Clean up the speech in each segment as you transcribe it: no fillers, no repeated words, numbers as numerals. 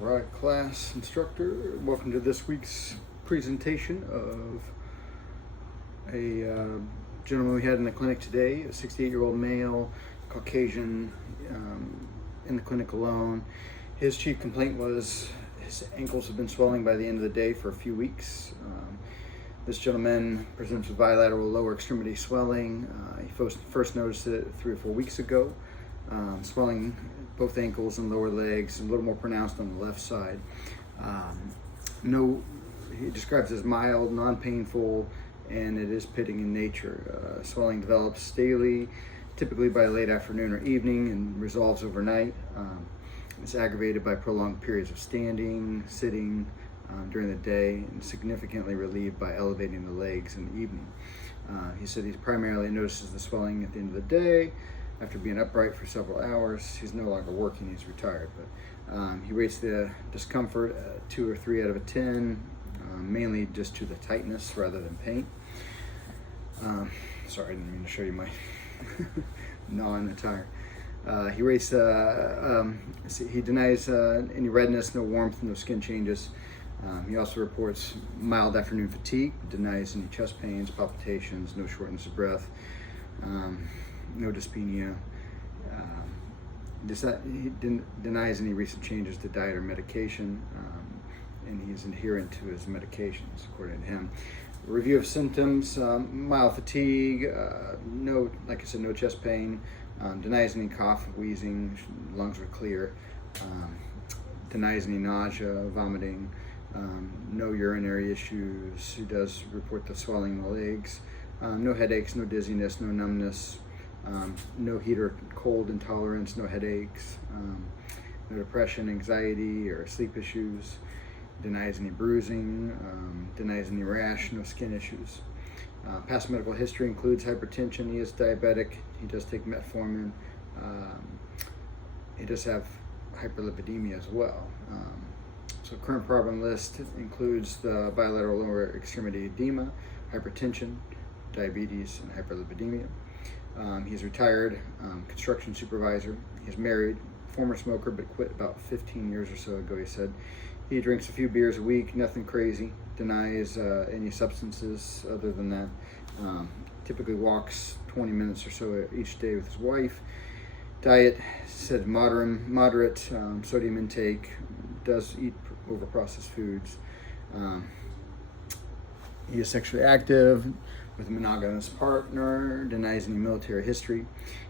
All right, class instructor, welcome to this week's presentation of a gentleman we had in the clinic today, a 68-year-old male, Caucasian, in the clinic alone. His chief complaint was his ankles have been swelling by the end of the day for a few weeks. This gentleman presents with bilateral lower extremity swelling. He first noticed it 3 or 4 weeks ago. Swelling both ankles and lower legs, a little more pronounced on the left side. He describes it as mild, non-painful, and it is pitting in nature. Swelling develops daily, typically by late afternoon or evening, and resolves overnight. It's aggravated by prolonged periods of standing, sitting during the day, and significantly relieved by elevating the legs in the evening. He said he primarily notices the swelling at the end of the day. After being upright for several hours. He's no longer working, he's retired, but he rates the discomfort 2 or 3 out of 10, mainly just to the tightness rather than pain. Sorry, I didn't mean to show you my non-attire. He rates, he denies any redness, no warmth, no skin changes. He also reports mild afternoon fatigue, denies any chest pains, palpitations, no shortness of breath. No dyspnea. He denies any recent changes to diet or medication, and he's adherent to his medications, according to him. A review of symptoms: mild fatigue, like I said, no chest pain. Denies any cough, wheezing, lungs were clear. Denies any nausea, vomiting. No urinary issues. He does report the swelling in the legs. No headaches, no dizziness, no numbness. No heat or cold intolerance, no headaches, no depression, anxiety, or sleep issues. Denies any bruising, denies any rash, no skin issues. Past medical history includes hypertension. He is diabetic. He does take metformin. He does have hyperlipidemia as well. So current problem list includes the bilateral lower extremity edema, hypertension, diabetes, and hyperlipidemia. He's retired, construction supervisor. He's married, former smoker, but quit about 15 years or so ago, he said. He drinks a few beers a week, nothing crazy. Denies any substances other than that. Typically walks 20 minutes or so each day with his wife. Diet, said moderate sodium intake. Does eat over processed foods. He is sexually active with a monogamous partner, denies any military history.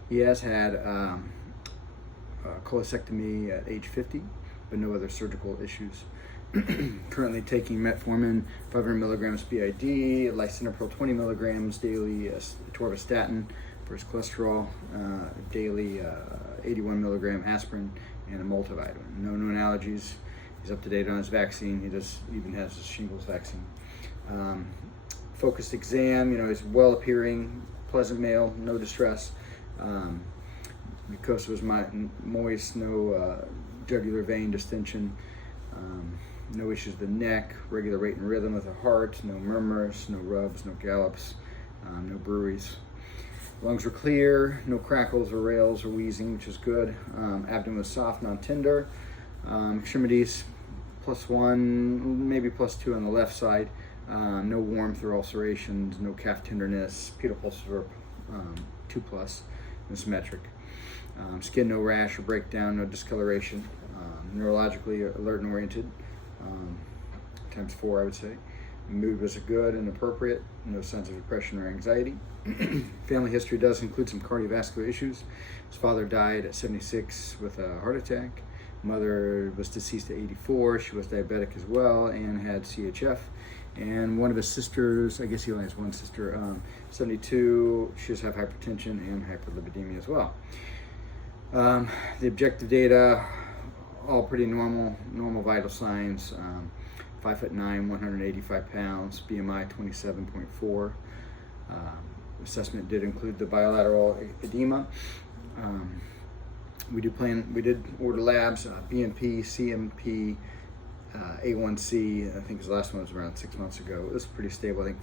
He has had cholecystectomy at age 50, but no other surgical issues. Currently taking metformin, 500 milligrams BID, lisinopril 20 milligrams daily, atorvastatin for his cholesterol, daily 81 milligram aspirin, and a multivitamin. No known allergies. He's up to date on his vaccine. He even has his shingles vaccine. Focused exam, he's well appearing, pleasant male, no distress. Mucosa was moist, no jugular vein distension, no issues with the neck, regular rate and rhythm with the heart, no murmurs, no rubs, no gallops, no bruits. Lungs were clear, no crackles or rails or wheezing, which is good. Abdomen was soft, non-tender. Extremities, +1, maybe +2 on the left side. No warmth or ulcerations, no calf tenderness, pedal pulses were 2+, and symmetric. Skin, no rash or breakdown, no discoloration. Neurologically alert and oriented, ×4 I would say. Mood was good and appropriate, no signs of depression or anxiety. Family history does include some cardiovascular issues. His father died at 76 with a heart attack. Mother was deceased at 84. She was diabetic as well and had CHF. And one of his sisters, I guess he only has one sister, 72, she does have hypertension and hyperlipidemia as well. The objective data, all pretty normal vital signs. 5'9", 185 pounds, BMI 27.4. Assessment did include the bilateral edema. We did order labs, BNP, CMP, A1C. I think his last one was around 6 months ago. It was pretty stable. I think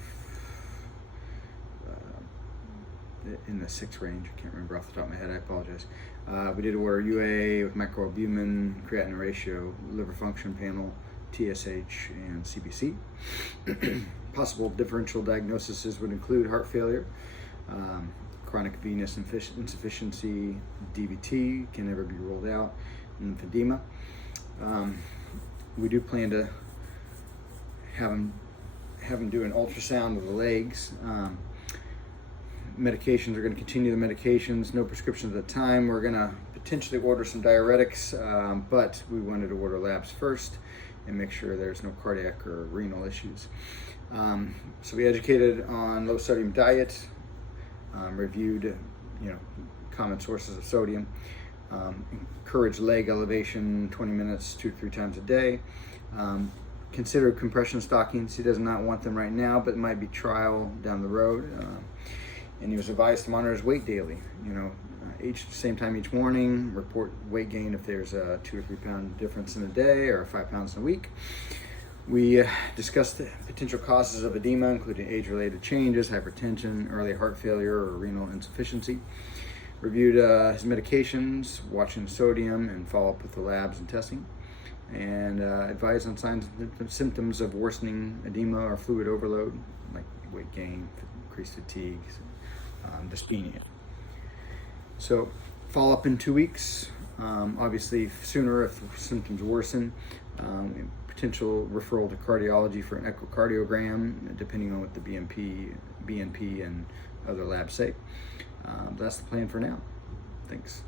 in the 6 range. I can't remember off the top of my head. I apologize. We did order UA with microalbumin, creatinine ratio, liver function panel, TSH, and CBC. Possible differential diagnoses would include heart failure, chronic venous insufficiency, DVT can never be ruled out, and lymphedema. We do plan to have him do an ultrasound of the legs. Medications are going to continue the medications, no prescriptions at the time. We're going to potentially order some diuretics, but we wanted to order labs first and make sure there's no cardiac or renal issues. So we educated on low sodium diet, reviewed, common sources of sodium, encouraged leg elevation 20 minutes 2-3 times a day. Consider compression stockings. He does not want them right now, but it might be trial down the road. And he was advised to monitor his weight daily. Same time each morning. Report weight gain if there's a 2 or 3 pound difference in a day, or 5 pounds in a week. We discussed the potential causes of edema, including age-related changes, hypertension, early heart failure, or renal insufficiency. Reviewed his medications, watching sodium, and follow up with the labs and testing. And advised on signs and symptoms of worsening edema or fluid overload, like weight gain, increased fatigue, dyspnea. So follow up in 2 weeks. Obviously sooner if symptoms worsen. Potential referral to cardiology for an echocardiogram, depending on what the BNP and other labs say. That's the plan for now. Thanks.